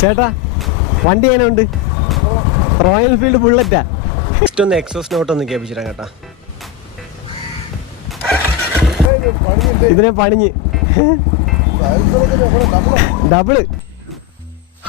ചേട്ടാ വണ്ടി എങ്ങനെ ഉണ്ട്? റോയൽ എൻഫീൽഡ് ബുള്ളറ്റാ. ജസ്റ്റ് ഒന്ന് എക്സോസ് നോട്ട് ഒന്ന് കേൾപ്പിച്ചിടാം കേട്ടാ. ഇതിനെ പണിഞ്ഞ് ഡബിള്.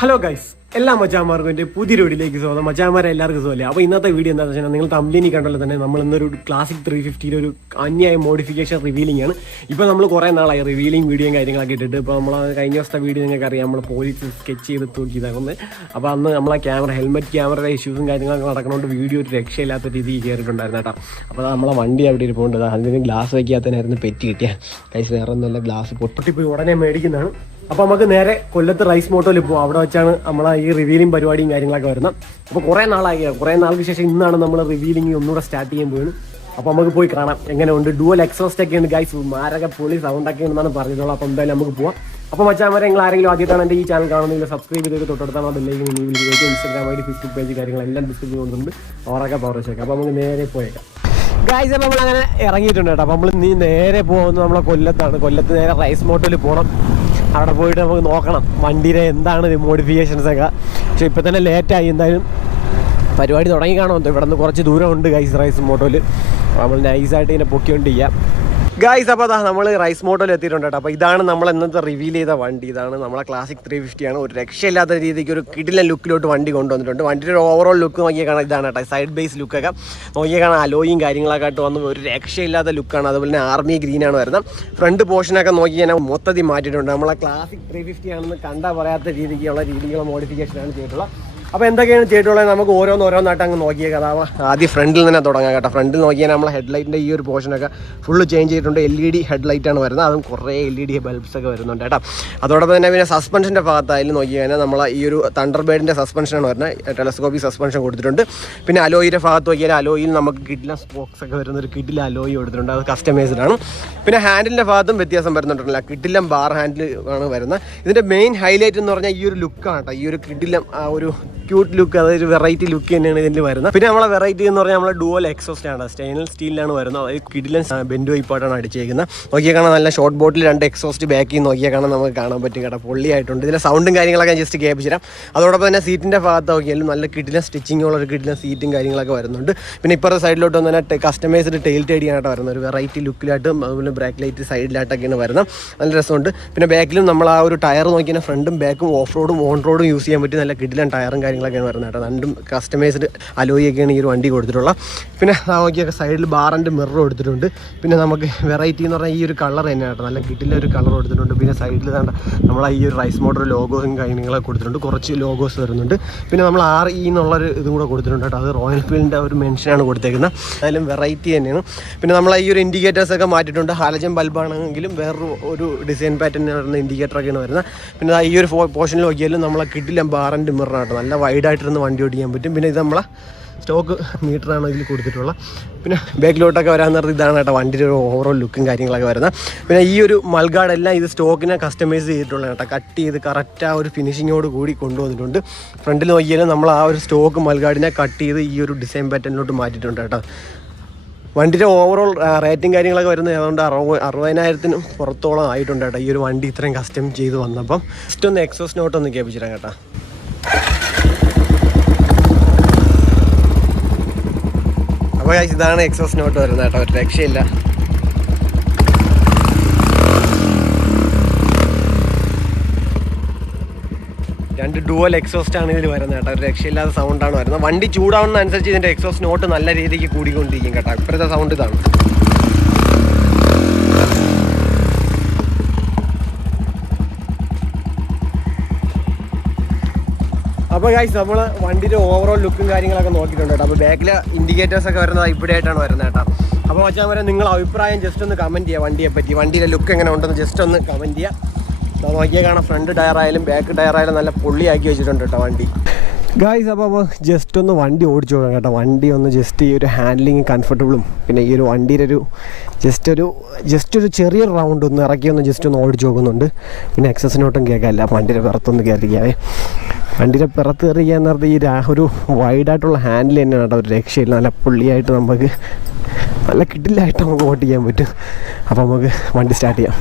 ഹലോ ഗൈസ്, എല്ലാ മച്ചാന്മാർക്കും എൻ്റെ പുതിയൊരു വീഡിയോയിലേക്ക് സ്വാഗതം. മച്ചാന്മാരെ എല്ലാവർക്കും സുഖമല്ലേ? അപ്പോൾ ഇന്നത്തെ വീഡിയോ എന്താണെന്ന് വെച്ചാൽ നിങ്ങൾ തമ്മിലിനി കണ്ടല്ലോ തന്നെ നമ്മൾ ഇന്നൊരു ക്ലാസിക് 350 ഒരു അന്യായ മോഡിഫിക്കേഷൻ റിവീലിംഗ് ആണ്. ഇപ്പോൾ നമ്മൾ കുറേ നാളായി റിവീലിംഗ് വീഡിയോയും കാര്യങ്ങളൊക്കെ ഇട്ടിട്ട്. ഇപ്പോൾ നമ്മൾ കഴിഞ്ഞ ദിവസത്തെ വീഡിയോ നിങ്ങൾക്ക് അറിയാം, നമ്മൾ പോലീസ് സ്കെച്ച് ചെയ്ത് തൂക്കിയതാകുന്നത്. അപ്പോൾ അന്ന് നമ്മളെ ഹെൽമെറ്റ് ക്യാമറയുടെ ഇഷ്യൂസും കാര്യങ്ങളൊക്കെ നടക്കുന്നതുകൊണ്ട് വീഡിയോ ഒരു രക്ഷയില്ലാത്ത രീതിയിൽ കയറിയിട്ടുണ്ടായിരുന്നു കേട്ടോ. അപ്പോൾ നമ്മളെ വണ്ടി അവിടെ ഇരിപ്പുണ്ട്. അതിന് ഗ്ലാസ് വയ്ക്കാത്തതിനായിരുന്നു പെറ്റി കിട്ടിയ കൈസ്. വേറെ ഒന്നുമല്ല, ഗ്ലാസ് പൊട്ടിപ്പോയി ഉടനെ മേടിക്കുന്നതാണ്. അപ്പോൾ നമുക്ക് നേരെ കൊല്ലത്ത് റൈസ് മോട്ടോയിൽ പോകും. അവിടെ വെച്ചാണ് നമ്മളെ ഈ റിവീലിംഗ് പരിപാടിയും കാര്യങ്ങളൊക്കെ വരുന്നത്. അപ്പോൾ കുറേ നാൾക്ക് ശേഷം ഇന്നാണ് നമ്മൾ റിവീലിംഗ് ഒന്നുകൂടെ സ്റ്റാർട്ട് ചെയ്യാൻ പോകുന്നത്. അപ്പോൾ നമുക്ക് പോയി കാണാം എങ്ങനെയുണ്ട്. ഡുവൽ എക്സോസ്റ്റ് ഒക്കെയാണ് ഗൈസ്, മാരക പൊളി സൗണ്ടൊക്കെ ഉണ്ടെന്നാണ് പറഞ്ഞിട്ടുള്ളത്. അപ്പോൾ എന്തായാലും നമുക്ക് പോവാം. അപ്പോൾ മച്ചാന്മാരെ, നിങ്ങൾ ആരെങ്കിലും ആദ്യമായിട്ടാണ് എൻ്റെ ഈ ചാനൽ കാണുന്നതെങ്കിൽ സബ്സ്ക്രൈബ് ചെയ്ത് തൊട്ടടുത്താണ് ബെല്ലൈക്കൻ ഇൻസ്റ്റാഗ്രാം ഐഡി, ഫേസ്ബുക്ക് പേജ് കാര്യങ്ങളെല്ലാം ഡിസ്ക്രിപ്ഷൻ കൊടുക്കുന്നുണ്ട്. അവരൊക്കെ പവർ വെച്ചേക്കാം. അപ്പോൾ നമുക്ക് നേരെ പോയേക്കാം ഗൈസ്. അപ്പോൾ നമ്മളങ്ങനെ ഇറങ്ങിയിട്ടുണ്ട് കേട്ടോ. അപ്പോൾ നമ്മൾ നേരെ പോകുന്നത് നമ്മളെ കൊല്ലത്താണ്. കൊല്ലത്ത് നേരെ റൈസ് മോട്ടോയിൽ പോകണം. അവിടെ പോയിട്ട് നമുക്ക് നോക്കണം വണ്ടിയുടെ എന്താണ് മോഡിഫിക്കേഷൻസ് ഒക്കെ. പക്ഷെ ഇപ്പം തന്നെ ലേറ്റായി. എന്തായാലും പരിപാടി തുടങ്ങി കാണുമോ. ഇവിടെ നിന്ന് കുറച്ച് ദൂരമുണ്ട് ഗൈസ് റൈസ് മോട്ടോയിൽ. നമ്മൾ നൈസായിട്ട് ഇങ്ങനെ പൊക്കിക്കൊണ്ടിരിക്കാം ഗൈസ്. അപ്പോൾ അതാ നമ്മൾ റൈസ് മോട്ടോയിൽ എത്തിയിട്ടുണ്ട് കേട്ടോ. അപ്പോൾ ഇതാണ് നമ്മൾ ഇന്നത്തെ റിവീൽ ചെയ്ത വണ്ടി. ഇതാണ് നമ്മളെ ക്ലാസിക് 350 ആണ്. ഒരു രക്ഷയില്ലാത്ത രീതിക്ക് ഒരു കിടിലൻ ലുക്കിലോട്ട് വണ്ടി കൊണ്ടുവന്നിട്ടുണ്ട്. വണ്ടിയുടെ ഒരു ഓവറോൾ ലുക്ക് നോക്കിയാൽ കാണാം. ഇതാണ് കേട്ടോ, സൈഡ് ബേസ് ലുക്കൊക്കെ നോക്കിയാൽ കാണാം. അലോയും കാര്യങ്ങളൊക്കെ ആയിട്ട് വന്ന് ഒരു രക്ഷയില്ലാത്ത ലുക്കാണ്. അതുപോലെ തന്നെ ആർമി ഗ്രീനാണ് വരുന്നത്. ഫ്രണ്ട് പോർഷനൊക്കെ നോക്കി ഞാൻ മൊത്തത്തിൽ മാറ്റിയിട്ടുണ്ട്. നമ്മളെ ക്ലാസിക് 350 ആണെന്ന് കണ്ടാൽ പറയാത്ത രീതിക്കുള്ള മോഡിഫിക്കേഷനാണ് ചെയ്തിട്ടുള്ളത്. അപ്പോൾ എന്തൊക്കെയാണ് ചെയ്തിട്ടുള്ളത് നമുക്ക് ഓരോന്നായിട്ട് അങ്ങ് നോക്കിയേക്കാം. അതാ ആദ്യം ഫ്രണ്ടിൽ തന്നെ തുടങ്ങാം കേട്ടോ. ഫ്രണ്ടിൽ നോക്കിയാൽ നമ്മളെ ഹെഡ്ലൈറ്റിൻ്റെ ഈ ഒരു പോർഷനൊക്കെ ഫുള്ള് ചേഞ്ച് ചെയ്തിട്ടുണ്ട്. LED ഹെഡ്ലൈറ്റാണ് വരുന്നത്. അതും കുറേ LED ബൾബ്സ് ഒക്കെ വരുന്നുണ്ട് കേട്ടോ. അതോടൊപ്പം തന്നെ പിന്നെ സസ്പെൻഷൻ്റെ ഭാഗത്തായാലും നോക്കി കഴിഞ്ഞാൽ നമ്മൾ ഈ ഒരു തണ്ടർബേഡിൻ്റെ സസ്പെൻഷനാണ് വരുന്നത്. ടെലസ്കോപ്പിക് സസ്പെൻഷൻ കൊടുത്തിട്ടുണ്ട്. പിന്നെ അലോയിൻ്റെ ഭാഗത്ത് നോക്കിയാൽ അലോയിൽ നമുക്ക് കിഡില സ്പോക്സ് ഒക്കെ വരുന്ന ഒരു കിഡില അലോയി കൊടുത്തിട്ടുണ്ട്. അത് കസ്റ്റമൈസ്ഡ് ആണ്. പിന്നെ ഹാൻഡിലിൻ്റെ ഭാഗത്തും വ്യത്യാസം വരുന്നുണ്ടല്ലോ. കിഡിലം ബാർ ഹാൻഡിൽ ആണ് വരുന്നത്. ഇതിൻ്റെ മെയിൻ ഹൈലൈറ്റ് എന്ന് പറഞ്ഞാൽ ഈ ഒരു ലുക്കാണ് കേട്ടോ. ഈ ഒരു കിഡിലം ആ ഒരു ക്യൂട്ട് ലുക്ക്, അതൊരു വെറൈറ്റി ലുക്ക് തന്നെയാണ് ഇതിൽ വരുന്നത്. പിന്നെ നമ്മളെ വെറൈറ്റി എന്ന് പറഞ്ഞാൽ നമ്മളെ ഡുവൽ എക്സോസ്റ്റ് ആണ്. സ്റ്റെയിൻലെസ് സ്റ്റീലിലാണ് വരുന്നത്. അത് കിഡിലൻ ബെൻഡ് വൈപ്പായിട്ടാണ് അടിച്ചേക്കുന്നത്. നോക്കിയാൽ കാണാൻ നല്ല ഷോർട്ട് ബോട്ടിൽ 2 എക്സോസ്റ്റ് ബാക്കിൽ നോക്കിയാൽ കാണാൻ നമുക്ക് കാണാൻ പറ്റും കേട്ടോ. പൊള്ളിയായിട്ടുണ്ട്. ഇതിലെ സൗണ്ടും കാര്യങ്ങളൊക്കെ ജസ്റ്റ് കേൾപ്പിച്ചു തരാം. അതോടൊപ്പം തന്നെ സീറ്റിൻ്റെ ഭാഗത്ത് നോക്കിയാലും നല്ല കിഡിലൻ സ്റ്റിച്ചിങ്ങുള്ള ഒരു കിഡിലൻ സീറ്റും കാര്യങ്ങളൊക്കെ വരുന്നുണ്ട്. പിന്നെ ഇപ്പുറത്തെ സൈഡിലോട്ട് വന്ന് തന്നെ കസ്റ്റമൈസ്ഡ് ടെയിൽ ടേഡിയായിട്ട് വരുന്നത്. ഒരു വെറൈറ്റി ലുക്കിലായിട്ടും അതുപോലെ ബ്രേക്ക് ലൈറ്റ് സൈഡിലായിട്ടൊക്കെയാണ് വരുന്നത്. നല്ല രസമുണ്ട്. പിന്നെ ബാക്കിലും നമ്മൾ ആ ഒരു ടയർ നോക്കിയാൽ ഫ്രണ്ടും ബാക്കും ഓഫ് റോഡും ഓൺ റോഡും യൂസ് ചെയ്യാൻ പറ്റും. നല്ല കിഡിലൻ ടയറും കാര്യങ്ങളൊക്കെയാണ് വരുന്നത് കേട്ടോ. രണ്ടും കസ്റ്റമൈസ്ഡ് അലോയൊക്കെയാണ് ഈ ഒരു വണ്ടി കൊടുത്തിട്ടുള്ളത്. പിന്നെ നോക്കിയൊക്കെ സൈഡിൽ ബാർ ആൻഡ് മിറർ കൊടുത്തിട്ടുണ്ട്. പിന്നെ നമുക്ക് വെറൈറ്റി എന്ന് പറഞ്ഞാൽ ഈ ഒരു കളർ തന്നെയാണ് കേട്ടോ. നല്ല കിട്ടില്ല ഒരു കളർ കൊടുത്തിട്ടുണ്ട്. പിന്നെ സൈഡിൽ നമ്മളെ ഈ ഒരു റൈസ് മോട്ടർ ലോഗോസും കാര്യങ്ങളൊക്കെ കൊടുത്തിട്ടുണ്ട്. കുറച്ച് ലോഗോസ് വരുന്നുണ്ട്. പിന്നെ നമ്മൾ RE എന്നുള്ളൊരു ഇതും കൂടെ കൊടുത്തിട്ടുണ്ട് കേട്ടോ. അത് റോയൽ എൻഫീൽഡിൻ്റെ ഒരു മെൻഷനാണ് കൊടുത്തേക്കുന്നത്. അതിലും വെറൈറ്റി തന്നെയാണ്. പിന്നെ നമ്മൾ ഈ ഒരു ഇൻഡിക്കേറ്റേഴ്സൊക്കെ മാറ്റിയിട്ടുണ്ട്. ഹാലജൻ ബൾബാണെങ്കിലും വേറൊരു ഡിസൈൻ പാറ്റേൺ വരുന്ന ഇൻഡിക്കേറ്ററൊക്കെയാണ് വരുന്നത്. പിന്നെ ഈ ഒരു പോർഷനിൽ നോക്കിയാലും നമ്മളെ കിട്ടില്ല ബാർ ആൻഡ് മിറർ ആട്ടോ. നല്ല വൈഡായിട്ടിരുന്ന് വണ്ടി ഓടിക്കാൻ പറ്റും. പിന്നെ ഇത് നമ്മളെ സ്റ്റോക്ക് മീറ്ററാണ് ഇതിൽ കൊടുത്തിട്ടുള്ളത്. പിന്നെ ബാക്കിലോട്ടൊക്കെ വരാൻ നേരത്തെ ഇതാണ് കേട്ടോ വണ്ടിയുടെ ഒരു ഓവറോൾ ലുക്കും കാര്യങ്ങളൊക്കെ വരുന്നത്. പിന്നെ ഈ ഒരു മൾഗാർഡെല്ലാം ഇത് സ്റ്റോക്കിനെ കസ്റ്റമൈസ് ചെയ്തിട്ടുള്ളത് കേട്ടോ. കട്ട് ചെയ്ത് കറക്റ്റ് ആ ഒരു ഫിനിഷിങ്ങോട് കൂടി കൊണ്ടുവന്നിട്ടുണ്ട്. ഫ്രണ്ടിൽ നോക്കിയാലും നമ്മൾ ആ ഒരു സ്റ്റോക്ക് മൾഗാർഡിനെ കട്ട് ചെയ്ത് ഈ ഒരു ഡിസൈൻ പാറ്റേണിലോട്ട് മാറ്റിയിട്ടുണ്ട് കേട്ടോ. വണ്ടിയുടെ ഓവറോൾ റേറ്റിംഗ് കാര്യങ്ങളൊക്കെ വരുന്നത് ഏതാണ്ട് 60,000 പുറത്തോളം ആയിട്ടുണ്ട് കേട്ടോ. ഈ ഒരു വണ്ടി ഇത്രയും കസ്റ്റം ചെയ്ത് വന്നപ്പം ജസ്റ്റ് ഒന്ന് എക്സോസ് നോട്ട് ഒന്ന് കേൾപ്പിച്ചിടാം കേട്ടോ. അപ്പോൾ ഇതാണ് എക്സോസ് നോട്ട് വരുന്നത് കേട്ടോ. ഒരു രക്ഷയില്ല. രണ്ട് ഡുവൽ എക്സോസ്റ്റ് ആണ് ഇതിൽ വരുന്നത് കേട്ടോ. ഒരു രക്ഷയില്ലാത്ത സൗണ്ടാണ് വരുന്നത്. വണ്ടി ചൂടാവുന്ന അനുസരിച്ച് ഇതിൻ്റെ എക്സോസ്റ്റ് നോട്ട് നല്ല രീതിക്ക് കൂടിക്കൊണ്ടിരിക്കും കേട്ടോ. ഇപ്പോഴത്തെ സൗണ്ട് ഇതാണ്. അപ്പോൾ ഗൈസ് നമ്മൾ വണ്ടിയുടെ ഓവറോൾ ലുക്കും കാര്യങ്ങളൊക്കെ നോക്കിയിട്ടുണ്ട് കേട്ടോ. അപ്പോൾ ബാക്കിൽ ഇൻഡിക്കേറ്റേഴ്സൊക്കെ വരുന്നത് ഇവിടെ ആയിട്ടാണ് വരുന്നത് കേട്ടോ. അപ്പോൾ വെച്ചാൽ വരെ നിങ്ങൾ അഭിപ്രായം ജസ്റ്റ് ഒന്ന് കമൻറ്റ് ചെയ്യുക വണ്ടിയെപ്പറ്റി. വണ്ടിയുടെ ലുക്ക് എങ്ങനെ ഉണ്ടെന്ന് ജസ്റ്റ് ഒന്ന് കമൻറ്റ് ചെയ്യുക. നോക്കിയാൽ കാണാം ഫ്രണ്ട് ടയറായാലും ബാക്ക് ടയറായാലും നല്ല പൊള്ളിയാക്കി വെച്ചിട്ടുണ്ട് കേട്ടോ വണ്ടി ഗൈസ്. അപ്പോൾ ജസ്റ്റ് ഒന്ന് വണ്ടി ഓടിച്ചു നോക്കാം കേട്ടോ. വണ്ടി ഒന്ന് ജസ്റ്റ് ഈ ഒരു ഹാൻഡ്ലിങ് കംഫർട്ടബിളും പിന്നെ ഈ ഒരു വണ്ടിയുടെ ഒരു ജസ്റ്റ് ഒരു ചെറിയൊരു റൗണ്ട് ഒന്ന് ഇറക്കി ഒന്ന് ജസ്റ്റ് ഒന്ന് ഓടിച്ചു നോക്കുന്നുണ്ട്. പിന്നെ എക്സസിനോട്ടും കേൾക്കാമല്ല. വണ്ടിയുടെ പുറത്തൊന്ന് കയറിക്കാവേ. വണ്ടിയുടെ പുറത്ത് കയറിക്കാൻ നേരത്തെ ഈ ഒരു വൈഡായിട്ടുള്ള ഹാൻഡിൽ തന്നെയാണ് കേട്ടോ. ഒരു രക്ഷയില്ല. നല്ല പുള്ളിയായിട്ട് നമുക്ക് നല്ല കിട്ടില്ലായിട്ട് നമുക്ക് ഓട്ടിക്കാൻ പറ്റും. അപ്പോൾ നമുക്ക് വണ്ടി സ്റ്റാർട്ട് ചെയ്യാം.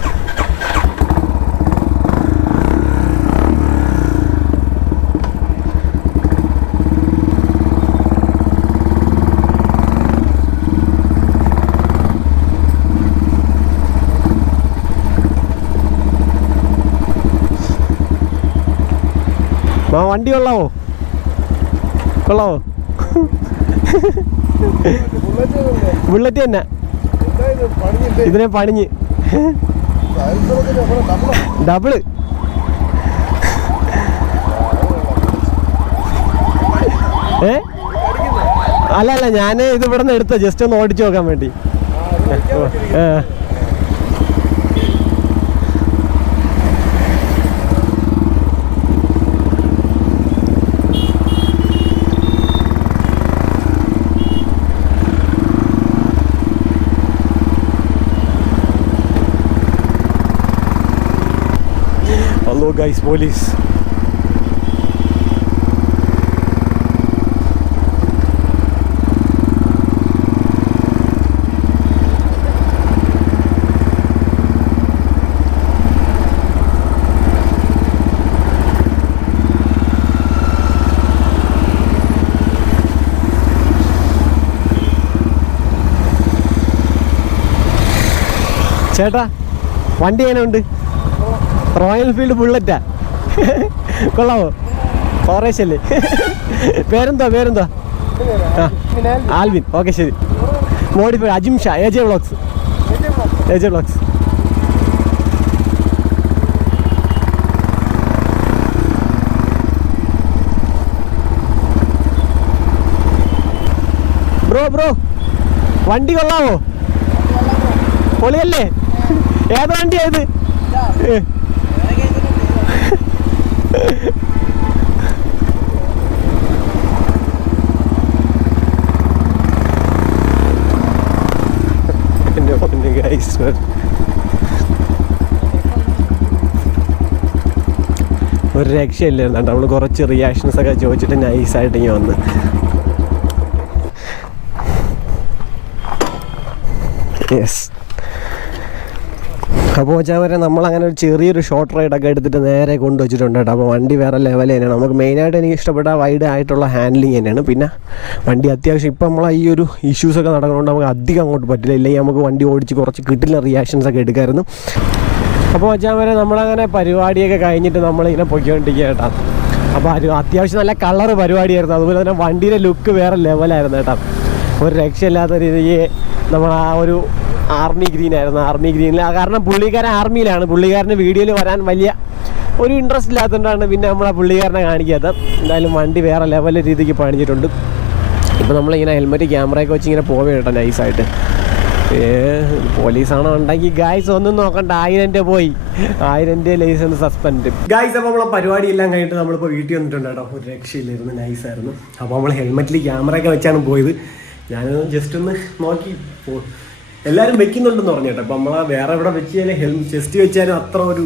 വണ്ടി കൊള്ളാവോ? കൊള്ളാവോ? ബുള്ളറ്റ് തന്നെ ഇതിനെ പണിഞ്ഞ് ഡബിള്. അല്ല ഞാൻ ഇത് ഇവിടെ നിന്ന് എടുത്ത ജസ്റ്റ് ഒന്ന് ഓടിച്ചു നോക്കാൻ വേണ്ടി. Hello guys, police. ചേട്ടാ വണ്ടി എങ്ങനെ ഉണ്ട്? റോയൽ എൻഫീൽഡ് ബുള്ളറ്റാ. കൊള്ളാമോ? ഫോറേഷല്ലേ? പേരെന്താ? ആൽവിൻ. ഓക്കെ ശരി. Modified Ajim Shah, AJ Vlogz. Bro വണ്ടി കൊള്ളാമോ? പൊളിയല്ലേ? ഏത് വണ്ടിയായത്? ഒരു രക്ഷയില്ലായിരുന്നു. നമ്മൾ കുറച്ച് റിയാക്ഷൻസ് ഒക്കെ ചോദിച്ചിട്ട് നൈസായിട്ട് ഇങ്ങനെ വന്ന്. യെസ്. അപ്പോൾ വെച്ചാൽ നമ്മളങ്ങനെ ഒരു ചെറിയൊരു ഷോർട്ട് റൈഡൊക്കെ എടുത്തിട്ട് നേരെ കൊണ്ടുവച്ചിട്ടുണ്ട് കേട്ടോ. അപ്പോൾ വണ്ടി വേറെ ലെവൽ തന്നെയാണ്. നമുക്ക് മെയിനായിട്ട് എനിക്ക് ഇഷ്ടപ്പെട്ട വൈഡ് ആയിട്ടുള്ള ഹാൻഡ്ലിങ് തന്നെയാണ്. പിന്നെ വണ്ടി അത്യാവശ്യം ഇപ്പം നമ്മളെ ഈ ഒരു ഇഷ്യൂസൊക്കെ നടക്കുന്നതുകൊണ്ട് നമുക്ക് അധികം അങ്ങോട്ട് പറ്റില്ല. ഇല്ലെങ്കിൽ നമുക്ക് വണ്ടി ഓടിച്ച് കുറച്ച് കിട്ടില്ല റിയാക്ഷൻസൊക്കെ എടുക്കാമായിരുന്നു. അപ്പോൾ വെച്ചാൽ നമ്മളങ്ങനെ പരിപാടിയൊക്കെ കഴിഞ്ഞിട്ട് നമ്മളിങ്ങനെ പൊയ്ക്കൊണ്ടിരിക്കുക കേട്ടോ. അപ്പോൾ അത്യാവശ്യം നല്ല കളർ പരിപാടിയായിരുന്നു. അതുപോലെ തന്നെ വണ്ടിയുടെ ലുക്ക് വേറെ ലെവലായിരുന്നു കേട്ടോ. ഒരു രക്ഷയില്ലാത്ത രീതിക്ക് നമ്മൾ ആ ഒരു ആർമി ഗ്രീനിൽ. കാരണം പുള്ളിക്കാരൻ ആർമിയിലാണ്. പുള്ളിക്കാരന് വീഡിയോയിൽ വരാൻ വലിയ ഒരു ഇൻട്രസ്റ്റ് ഇല്ലാത്തതുകൊണ്ടാണ് പിന്നെ നമ്മളെ പുള്ളിക്കാരനെ കാണിക്കാത്തത്. എന്തായാലും വണ്ടി വേറെ ലെവൽ രീതിക്ക് പണിഞ്ഞിട്ടുണ്ട്. ഇപ്പോൾ നമ്മളിങ്ങനെ ഹെൽമെറ്റ് ക്യാമറയൊക്കെ വെച്ച് ഇങ്ങനെ പോവുക കേട്ടോ നൈസായിട്ട്. പോലീസാണോ ഉണ്ടെങ്കിൽ ഗായ്സ് ഒന്നും നോക്കണ്ട, 1000 രൂപ പോയി, 1000 രൂപ ലൈസൻസ് സസ്പെൻഡ്. ഗായ്സ് അപ്പോൾ നമ്മളെ പരിപാടി എല്ലാം കഴിഞ്ഞിട്ട് നമ്മളിപ്പോൾ വീട്ടിൽ വന്നിട്ടുണ്ട് കേട്ടോ. ഒരു രക്ഷയില്ലായിരുന്നു, നൈസായിരുന്നു. അപ്പോൾ നമ്മൾ ഹെൽമെറ്റിൽ ക്യാമറയൊക്കെ വെച്ചാണ് പോയത്. ഞാനൊന്ന് ജസ്റ്റ് ഒന്ന് നോക്കി എല്ലാവരും വെക്കുന്നുണ്ടെന്ന് പറഞ്ഞു കേട്ടോ. അപ്പോൾ നമ്മളെ വേറെ എവിടെ വെച്ചാലും ചെസ്റ്റ് വെച്ചാലും അത്ര ഒരു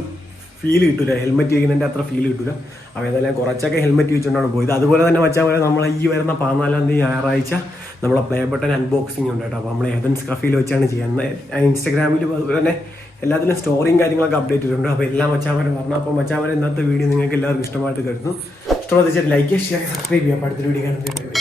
ഫീൽ കിട്ടില്ല, ഹെൽമെറ്റ് വയ്ക്കുന്നതിൻ്റെ അത്ര ഫീൽ കിട്ടില്ല. അപ്പോൾ ഏതായാലും കുറച്ചൊക്കെ ഹെൽമെറ്റ് വെച്ചുകൊണ്ടാണ് പോയത്. അതുപോലെ തന്നെ വെച്ചാൽ പോലെ നമ്മൾ ഈ വരുന്ന 14-ാം തീയതി ഞായറാഴ്ച നമ്മളെ പ്ലേ ബട്ടൺ അൺബോക്സിങ് ഉണ്ട് കേട്ടോ. അപ്പോൾ നമ്മൾ ഏതൻസ് കഫേയിൽ വെച്ചാണ് ചെയ്യുന്നത്. ഇൻസ്റ്റാഗ്രാമിലും അതുപോലെ തന്നെ എല്ലാത്തിലും സ്റ്റോറിയും കാര്യങ്ങളൊക്കെ അപ്ഡേറ്റ് ചെയ്തിട്ടുണ്ട്. അപ്പോൾ എല്ലാം മച്ചാമാരെ പറഞ്ഞു. അപ്പോൾ മച്ചാമാരെ ഇന്നത്തെ വീഡിയോ നിങ്ങൾക്ക് എല്ലാവർക്കും ഇഷ്ടമായിട്ട് കരുതുന്നു. ഇഷ്ടമായിട്ട് ലൈക്ക് ചെയ്യുക, ഷെയർ, സബ്സ്ക്രൈബ് ചെയ്യുക. അടുത്ത വീഡിയോ കാണുന്നത്.